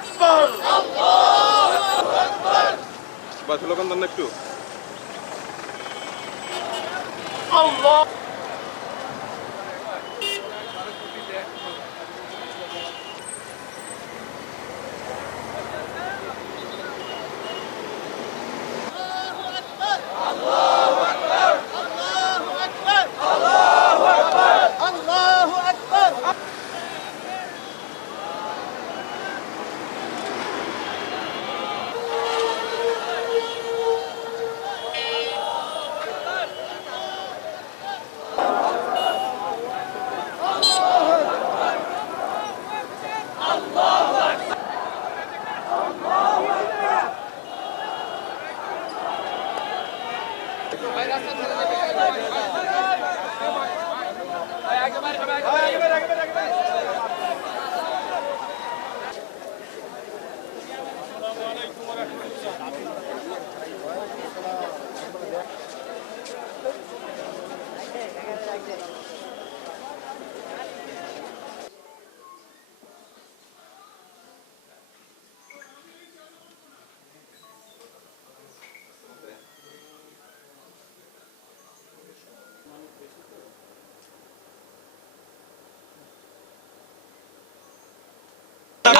আকবার বা স্লোগান দেন না একটু। আল্লাহ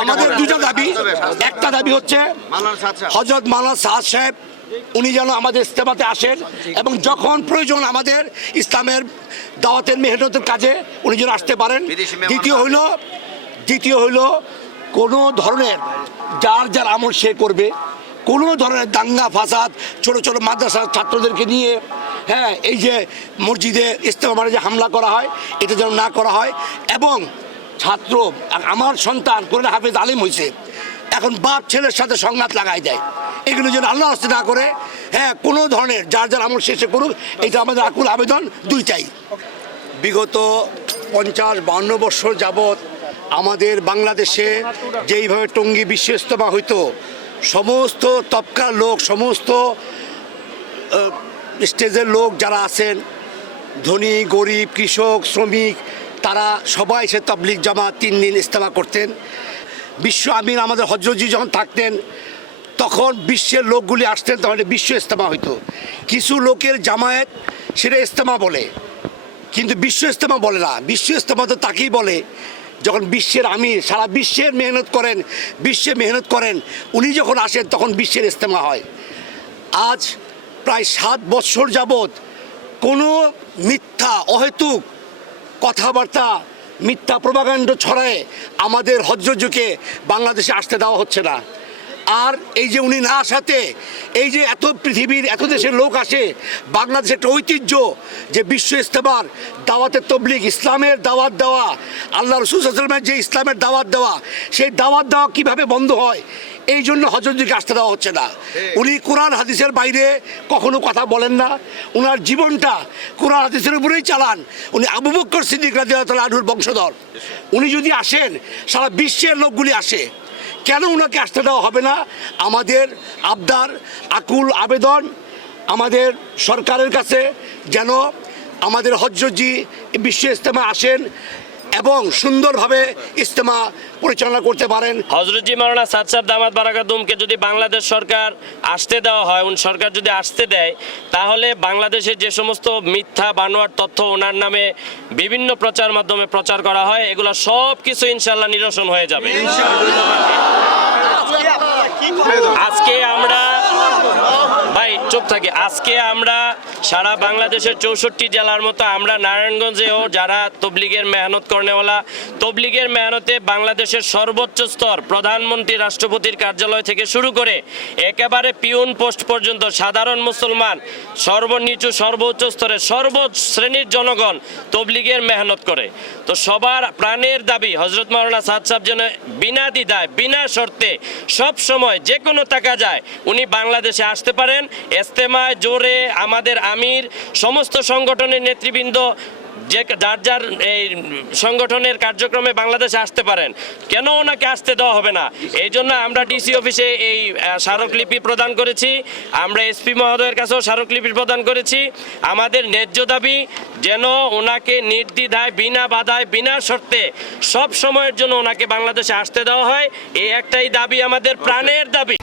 আমাদের দুটো দাবি। একটা দাবি হচ্ছে হযরত মাওলানা সাদ সাহেব উনি যেন আমাদের ইস্তেমাতে আসেন এবং যখন প্রয়োজন আমাদের ইসলামের দাওয়াতের মেহনতের কাজে উনি যেন আসতে পারেন। দ্বিতীয় হইল কোনো ধরনের যার যার আমল সে করবে, কোনো ধরনের দাঙ্গা ফাসাদ ছোট ছোট মাদ্রাসার ছাত্রদেরকে নিয়ে এই যে মসজিদে ইস্তেমা যে হামলা করা হয় এটা যেন না করা হয়। এবং ছাত্র আমার সন্তান কোরআন হাফেজ আলিম হয়েছে, এখন বাপ ছেলের সাথে সংঘাত লাগাই দেয়, এগুলো যেন আল্লাহ রাস্তা না করে কোনো ধরনের যার যার আমল শেষে করুক, এটা আমাদের আকুল আবেদন দুইটাই। বিগত 50-52 বছর যাবৎ আমাদের বাংলাদেশে যেইভাবে টঙ্গী বিশ্ব ইজতেমা হইতো, সমস্ত তবকার লোক, সমস্ত স্টেজের লোক যারা আছেন, ধনী গরিব কৃষক শ্রমিক, তারা সবাই সে তাবলিগ জামাত 3 দিন ইজতেমা করতেন। বিশ্ব আমির আমাদের হজরতজি যখন থাকতেন তখন বিশ্বের লোকগুলি আসতেন, তখন বিশ্ব ইজতেমা হইতো। কিছু লোকের জামায়াত সেটা ইজতেমা বলে, কিন্তু বিশ্ব ইজতেমা বলে না। বিশ্ব ইজতেমা তো তাকেই বলে যখন বিশ্বের আমির সারা বিশ্বের মেহনত করেন উনি যখন আসেন তখন বিশ্বের ইজতেমা হয়। আজ প্রায় 7 বছর যাবৎ কোনো মিথ্যা অহেতুক কথাবার্তা, মিথ্যা প্রোপাগান্ড ছড়ায় আমাদের হজরতকে বাংলাদেশে আসতে দেওয়া হচ্ছে না। আর এই যে উনি না আসাতে এই যে এত পৃথিবীর এত দেশের লোক আসে, বাংলাদেশের একটা ঐতিহ্য যে বিশ্ব ইজতেমার দাওয়াতের তবলিগ, ইসলামের দাওয়াত দেওয়া, আল্লাহ রাসূল সাল্লাল্লাহু আলাইহি ওয়াসাল্লামের যে ইসলামের দাওয়াত দেওয়া, সেই দাওয়াত দেওয়া কীভাবে বন্ধ হয়, এই জন্য হজরতজিকে আসতে দেওয়া হচ্ছে না। উনি কোরআন হাদিসের বাইরে কখনো কথা বলেন না, ওনার জীবনটা কোরআন হাদিসের উপরেই চালান। উনি আবু বকর সিদ্দিক রাদিয়াল্লাহু তাআলা আনহুর বংশধর। উনি যদি আসেন সারা বিশ্বের লোকগুলি আসে, কেন ওনাকে আসতে দেওয়া হবে না? আমাদের আবদার, আকুল আবেদন আমাদের সরকারের কাছে যেন আমাদের হজরতজি বিশ্ব ইজতেমা আসেন এবং সুন্দরভাবে ইজতেমা পরিচালনা করতে পারেন। হযরতজি মাওলানা সাদ সাহেব দামাত বারাকাতুহুমকে যদি বাংলাদেশ সরকার আসতে দেওয়া হয়, সরকার যদি আসতে দেয়, তাহলে বাংলাদেশের যে সমস্ত মিথ্যা বানোয়ার তথ্য ওনার নামে বিভিন্ন প্রচার মাধ্যমে প্রচার করা হয়, এগুলো সব কিছু ইনশাআল্লাহ নিরসন হয়ে যাবে। আজকে আমরা আজকে আমরা সারা বাংলাদেশের 64 জেলার মতো আমরা নারায়ণগঞ্জেও যারা তবলিগের মেহনত করেনেওয়ালা, তবলিগের মেহনতে বাংলাদেশের সর্বোচ্চ স্তর প্রধানমন্ত্রী রাষ্ট্রপতির কার্যালয় থেকে শুরু করে একেবারে পিউন পোস্ট পর্যন্ত সাধারণ মুসলমান সর্বনিচু সর্বোচ্চ স্তরে সর্বশ্রেণীর জনগণ তবলিগের মেহনত করে। তো সবার প্রাণের দাবি হযরত মাওলানা সাদ সাহেব যেন বিনা দ্বিধায় বিনা শর্তে সব সময় যে কোনো টাকা যায় উনি বাংলাদেশে আসতে পারেন। ইজতেমায় জোরে আমাদের আমির, সমস্ত সংগঠনের নেতৃবৃন্দ যে যার যার এই সংগঠনের কার্যক্রমে বাংলাদেশে আসতে পারেন, কেন ওনাকে আসতে দেওয়া হবে না? এই জন্য আমরা ডিসি অফিসে এই স্মারকলিপি প্রদান করেছি, আমরা এসপি মহোদয়ের কাছেও স্মারকলিপি প্রদান করেছি। আমাদের ন্যায্য দাবি যেন ওনাকে নির্দ্বিধায়, বিনা বাধায়, বিনা শর্তে সব সময়ের জন্য ওনাকে বাংলাদেশে আসতে দেওয়া হয়। এই একটাই দাবি, আমাদের প্রাণের দাবি।